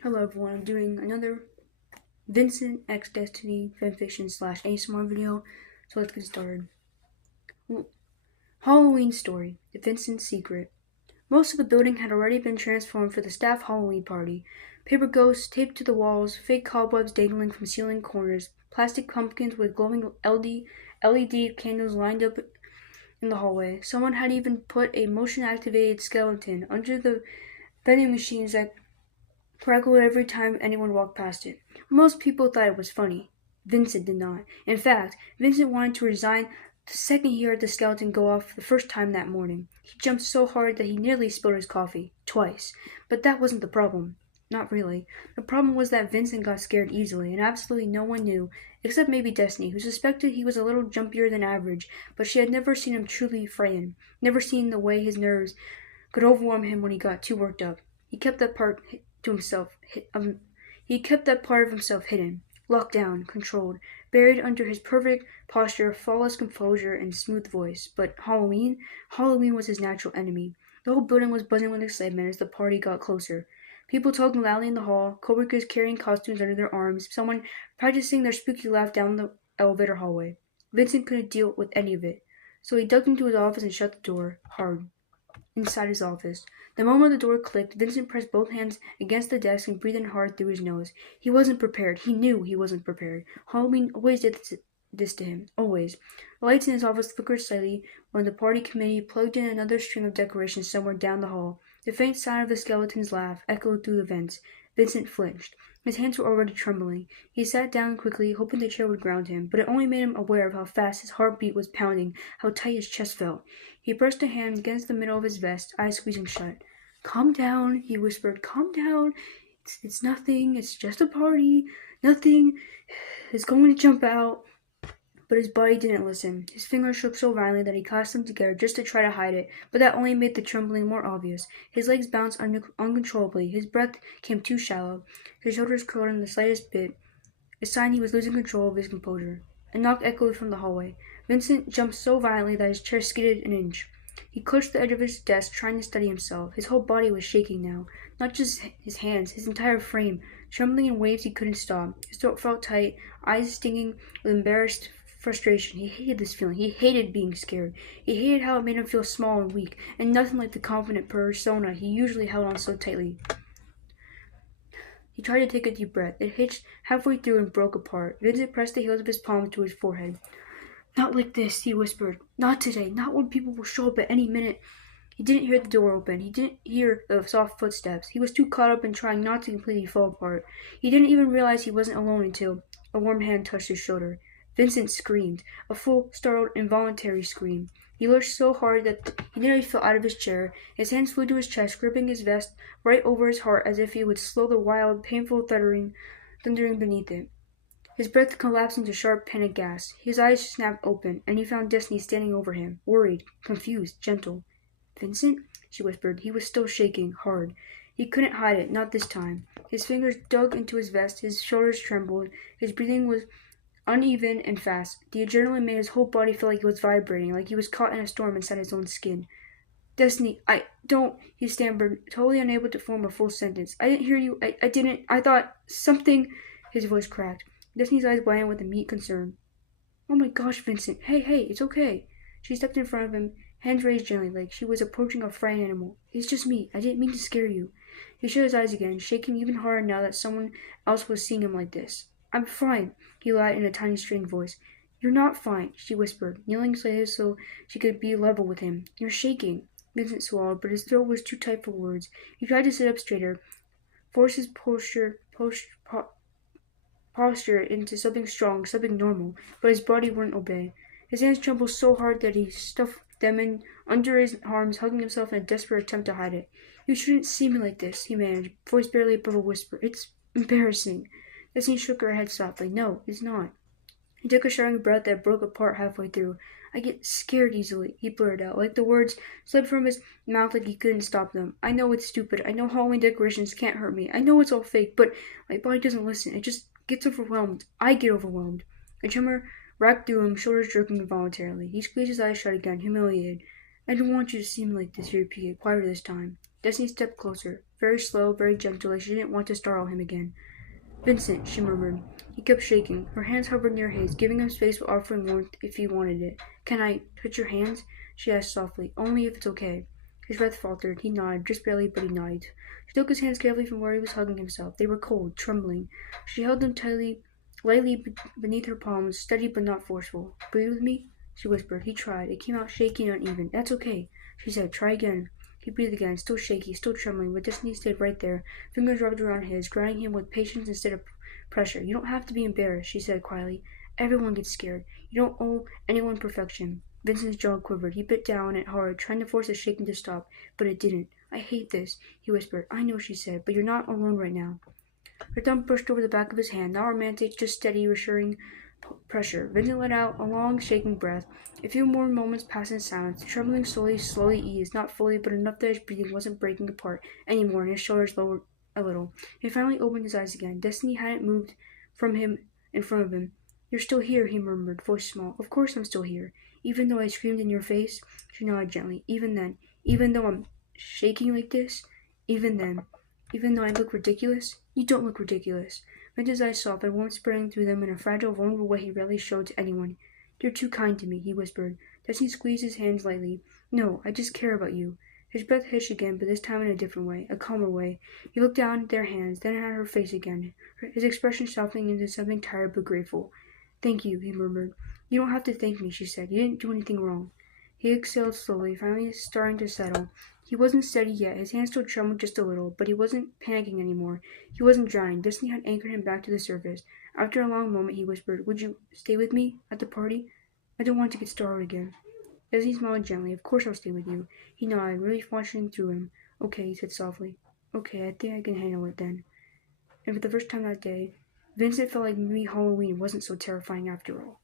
Hello everyone, I'm doing another Vincent x Destinee fanfiction slash ASMR video, so let's get started. Halloween story, The Vincent Secret. Most of the building had already been transformed for the staff Halloween party. Paper ghosts taped to the walls, fake cobwebs dangling from ceiling corners, plastic pumpkins with glowing LED candles lined up in the hallway. Someone had even put a motion-activated skeleton under the vending machines that crackled every time anyone walked past it. Most people thought it was funny. Vincent did not. In fact, Vincent wanted to resign the second he heard the skeleton go off the first time that morning. He jumped so hard that he nearly spilled his coffee. Twice. But that wasn't the problem. Not really. The problem was that Vincent got scared easily, and absolutely no one knew, except maybe Destinee, who suspected he was a little jumpier than average, but she had never seen him truly frightened, never seen the way his nerves could overwhelm him when he got too worked up. He kept that part to himself. He kept that part of himself hidden, locked down, controlled, buried under his perfect posture, flawless composure, and smooth voice. But Halloween was his natural enemy. The whole building was buzzing with excitement as the party got closer. People talking loudly in the hall, coworkers carrying costumes under their arms, someone practicing their spooky laugh down the elevator hallway. Vincent couldn't deal with any of it, so he ducked into his office and shut the door hard. Inside his office. The moment the door clicked, Vincent pressed both hands against the desk and breathed in hard through his nose. He wasn't prepared. He knew he wasn't prepared. Halloween always did this to him. Always. The lights in his office flickered slightly when the party committee plugged in another string of decorations somewhere down the hall. The faint sound of the skeleton's laugh echoed through the vents. Vincent flinched. His hands were already trembling. He sat down quickly, hoping the chair would ground him, but it only made him aware of how fast his heartbeat was pounding, how tight his chest felt. He pressed a hand against the middle of his vest, eyes squeezing shut. "Calm down," he whispered. "Calm down. It's nothing. It's just a party. Nothing is going to jump out." But his body didn't listen. His fingers shook so violently that he clasped them together just to try to hide it, but that only made the trembling more obvious. His legs bounced uncontrollably. His breath came too shallow. His shoulders curled in the slightest bit, a sign he was losing control of his composure. A knock echoed from the hallway. Vincent jumped so violently that his chair skidded an inch. He clutched the edge of his desk, trying to steady himself. His whole body was shaking now. Not just his hands, his entire frame, trembling in waves he couldn't stop. His throat felt tight, eyes stinging with embarrassed frustration. He hated this feeling. He hated being scared. He hated how it made him feel small and weak, and nothing like the confident persona he usually held on so tightly. He tried to take a deep breath. It hitched halfway through and broke apart. Vincent pressed the heels of his palms to his forehead. "Not like this," he whispered. "Not today. Not when people will show up at any minute." He didn't hear the door open. He didn't hear the soft footsteps. He was too caught up in trying not to completely fall apart. He didn't even realize he wasn't alone until a warm hand touched his shoulder. Vincent screamed, a full, startled, involuntary scream. He lurched so hard that he nearly fell out of his chair. His hands flew to his chest, gripping his vest right over his heart as if it would slow the wild, painful thundering beneath it. His breath collapsed into sharp, panic gasps. His eyes snapped open, and he found Destinee standing over him, worried, confused, gentle. "Vincent?" she whispered. He was still shaking, hard. He couldn't hide it, not this time. His fingers dug into his vest, his shoulders trembled, his breathing was uneven and fast. The adrenaline made his whole body feel like it was vibrating, like he was caught in a storm inside his own skin. "Destinee, I don't," he stammered, totally unable to form a full sentence. "I didn't hear you. I didn't. I thought something." His voice cracked. Destinee's eyes widened with immediate concern. "Oh my gosh, Vincent. Hey, it's okay." She stepped in front of him, hands raised gently, like she was approaching a frightened animal. "It's just me. I didn't mean to scare you." He shut his eyes again, shaking even harder now that someone else was seeing him like this. "I'm fine," he lied in a tiny, strained voice. "You're not fine," she whispered, kneeling slightly so she could be level with him. "You're shaking." Vincent swallowed, but his throat was too tight for words. He tried to sit up straighter, force his posture into something strong, something normal, but his body wouldn't obey. His hands trembled so hard that he stuffed them in under his arms, hugging himself in a desperate attempt to hide it. "You shouldn't see me like this," he managed, voice barely above a whisper. "It's embarrassing." Destiny shook her head softly. "No, it's not." He took a shuddering breath that broke apart halfway through. "I get scared easily," he blurted out, like the words slipped from his mouth like he couldn't stop them. "I know it's stupid. I know Halloween decorations can't hurt me. I know it's all fake, but my body doesn't listen. It just gets overwhelmed. I get overwhelmed." A tremor racked through him, shoulders jerking involuntarily. He squeezed his eyes shut again, humiliated. "I don't want you to see me like this," he repeated, quieter this time. Destinee stepped closer. very slow, very gentle, like she didn't want to startle him again. Vincent, she murmured. He kept shaking. Her hands hovered near his, giving him space but offering warmth if he wanted it. Can I touch your hands? She asked softly. Only if it's okay. His breath faltered. He nodded, just barely, but he nodded. She took his hands carefully from where he was hugging himself. They were cold, trembling. She held them tightly, lightly beneath her palms, steady but not forceful. Breathe with me? She whispered. He tried. It came out shaky and uneven. That's okay, she said. Try again. He breathed again, still shaky, still trembling, but Destinee stayed right there, fingers rubbed around his, guiding him with patience instead of pressure. You don't have to be embarrassed, she said quietly. Everyone gets scared. You don't owe anyone perfection. Vincent's jaw quivered. He bit down it hard, trying to force the shaking to stop, but it didn't. I hate this, he whispered. I know, she said, but you're not alone right now. Her thumb brushed over the back of his hand, not romantic, just steady, reassuring pressure. Vincent let out a long, shaking breath. A few more moments passed in silence. The trembling slowly eased, not fully, but enough that his breathing wasn't breaking apart anymore, and his shoulders lowered a little. He finally opened his eyes again. Destinee hadn't moved from him in front of him. You're still here, he murmured, voice small. Of course I'm still here. Even though I screamed in your face, she nodded gently. Even then, even though I'm shaking like this, even then, even though I look ridiculous, you don't look ridiculous. Vincent's eyes softened, warmth sprang through them in a fragile, vulnerable way he rarely showed to anyone. You're too kind to me, he whispered. Destinee squeezed his hands lightly. No, I just care about you. His breath hissed again, but this time in a different way, a calmer way. He looked down at their hands, then at her face again, his expression softening into something tired but grateful. Thank you, he murmured. You don't have to thank me, she said. You didn't do anything wrong. He exhaled slowly, finally starting to settle. He wasn't steady yet. His hands still trembled just a little, but he wasn't panicking anymore. He wasn't drowning. Destinee had anchored him back to the surface. After a long moment, he whispered, Would you stay with me at the party? I don't want to get started again. Destinee smiled gently. Of course I'll stay with you. He nodded, really functioning through him. Okay, he said softly. Okay, I think I can handle it then. And for the first time that day, Vincent felt like maybe Halloween wasn't so terrifying after all.